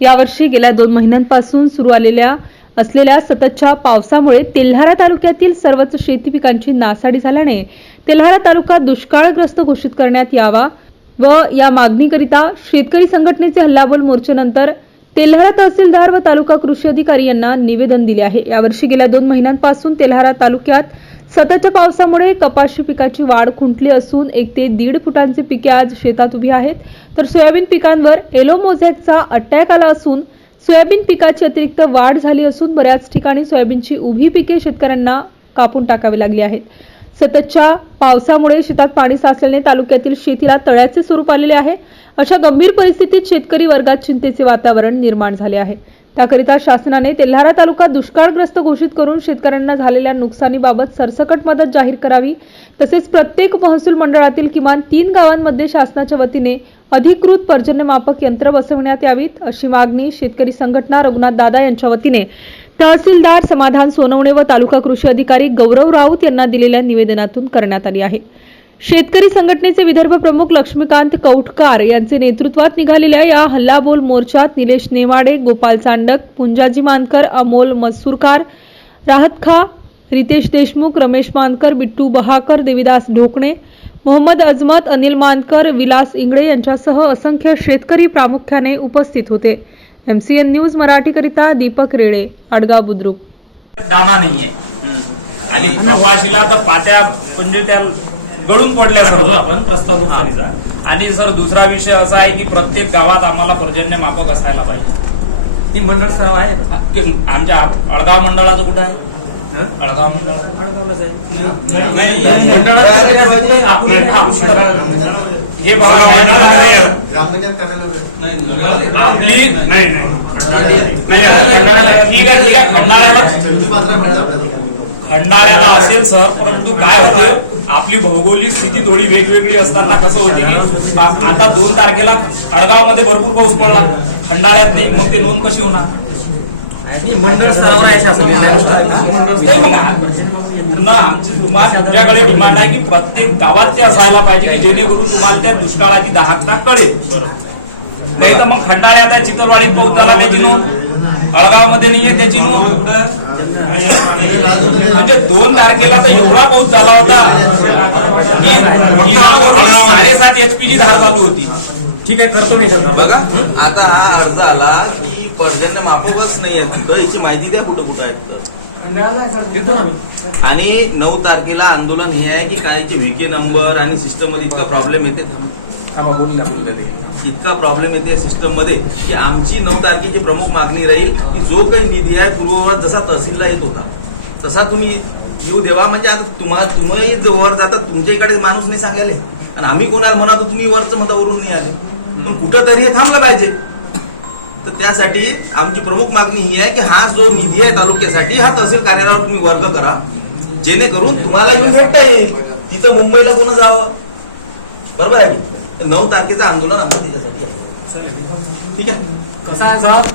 यावर्षी गेल्या दोन महिन्यांपासून सुरू आलेल्या असलेल्या सततच्या पावसामुळे तेल्हारा तालुक्यातील सर्वच शेती पिकांची नासाडी झाल्याने तेल्हारा तालुका दुष्काळग्रस्त घोषित करण्यात यावा व या मागणीकरिता शेतकरी संघटनेचे हल्लाबोल मोर्चेनंतर तेल्हारा तहसीलदार व तालुका कृषी अधिकारी यांना निवेदन दिले आहे. यावर्षी गेल्या दोन महिन्यांपासून तेल्हारा तालुक्यात सततच्या पावसामुळे कपाशी पिकाची वाढ खुंटली असून एक ते दीड फुटांचे पिके आज शेतात उभी आहेत. तर सोयाबीन पिकांवर एलो मोझॅकचा अटॅक आला असून सोयाबीन पिकाची अतिरिक्त वाढ झाली असून बऱ्याच ठिकाणी सोयाबीनची उभी पिके शेतकऱ्यांना कापून टाकावी लागली आहेत. सततच्या पावसामुळे शेतात पाणी साचल्याने तालुक्यातील शेतीला तळ्याचे स्वरूप आलेले आहे. अशा गंभीर परिस्थितीत शेतकरी वर्गात चिंतेचे वातावरण निर्माण झाले आहे. त्याकरिता शासनाने तेल्हारा तालुका दुष्काळग्रस्त घोषित करून शेतकऱ्यांना झालेल्या नुकसानीबाबत सरसकट मदत जाहीर करावी. तसेच प्रत्येक महसूल मंडळातील किमान तीन गावांमध्ये शासनाच्या वतीने अधिकृत पर्जन्यमापक यंत्र बसवण्यात यावीत अशी मागणी शेतकरी संघटना रघुनाथ दादा यांच्या वतीने तहसीलदार समाधान सोनवणे व तालुका कृषी अधिकारी गौरव राऊत यांना दिलेल्या निवेदनातून करण्यात आली आहे. शेतकरी संघटनेचे विदर्भ प्रमुख लक्ष्मीकांत कौटकार यांचे नेतृत्वात निघालेल्या या हल्लाबोल मोर्चात निलेश नेवाडे गोपाल चांडक पुंजाजी मानकर अमोल मसूरकार राहत खा रितेश देशमुख रमेश मानकर बिट्टू बहाकर देविदास ढोकणे मोहम्मद अजमत अनिल मानकर विलास इंगळे यांच्यासह असंख्य शेतकरी प्रामुख्याने उपस्थित होते. एमसीएन न्यूज मराठीकरिता दीपक रेळे आडगाव बुद्रुक. दाना नाहीये. आणि तर पाट्या म्हणजे त्या गळून पडल्या सर. आपण प्रस्ताव आणि सर दुसरा विषय असा आहे की प्रत्येक गावात आम्हाला पर्जन्य मापक असायला पाहिजे. ती मंडळ सराव आहे. आमच्या अळगाव मंडळाचं कुठं आहे? मंडळ. हे खंडाळ्याला खंडाळ्याला असेल सर. परंतु काय होतं आपली भौगोलिक स्थिती थोडी वेगवेगळी असताना कसं होते की आता दोन तारखेला अडगावमध्ये भरपूर पाऊस पडला. खंडाळ्यात नाही मग ते नोंद कशी होणार? मंडळ स्तरावर आहे तुमच्याकडे डिमांड आहे की प्रत्येक गावात ते असायला पाहिजे की जेणेकरून तुम्हाला त्या दुष्काळाची दाहकता कळेल. नाही तर मग खंडाळ्यात चितलवाडीत पाऊस झाला त्याची नोंद. अळगावमध्ये नाहीये त्याची नोंद. म्हणजे दोन तारखेला तर एवढा पाऊस झाला होता. की साडेसात एचपी ची धार चालू होती. ठीक आहे करतो मी बघा. आता हा अर्ज आला की पर्जन्य माफकच नाही आहे तिथं. याची माहिती द्या कुठं कुठं आहेत तर. आणि नऊ तारखेला आंदोलन हे आहे की कायचे व्हीके नंबर आणि सिस्टममध्ये इतका प्रॉब्लेम येते. थांबा बोलला ते. इतका प्रॉब्लेम येते सिस्टममध्ये की आमची नऊ तारखेची प्रमुख मागणी राहील की जो काही निधी आहे पूर्ववत जसा तहसीलला येत होता तसा तुम्ही येऊ देवा. म्हणजे आता तुम्हाला तुम्ही वर जातात तुमच्या इकडे माणूस नाही सांगायला. आणि आम्ही कोणाला म्हणा तुम्ही वरच मतावरून नाही आले. पण कुठंतरी हे थांबलं पाहिजे. तर त्यासाठी आमची प्रमुख मागणी ही आहे की हा जो निधी आहे तालुक्यासाठी हा तहसील कार्यालयावर तुम्ही वर्ग करा. जेणेकरून तुम्हाला येऊन भेटता येईल. तिथं मुंबईला कोण जावं? बरोबर आहे नऊ तारखेचं आंदोलन आमचं त्याच्यासाठी आहे. ठीक आहे? कसं आहे सर